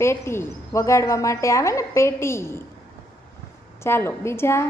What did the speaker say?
પેટી વગાડવા માટે આવે ને પેટી. ચાલો બીજા.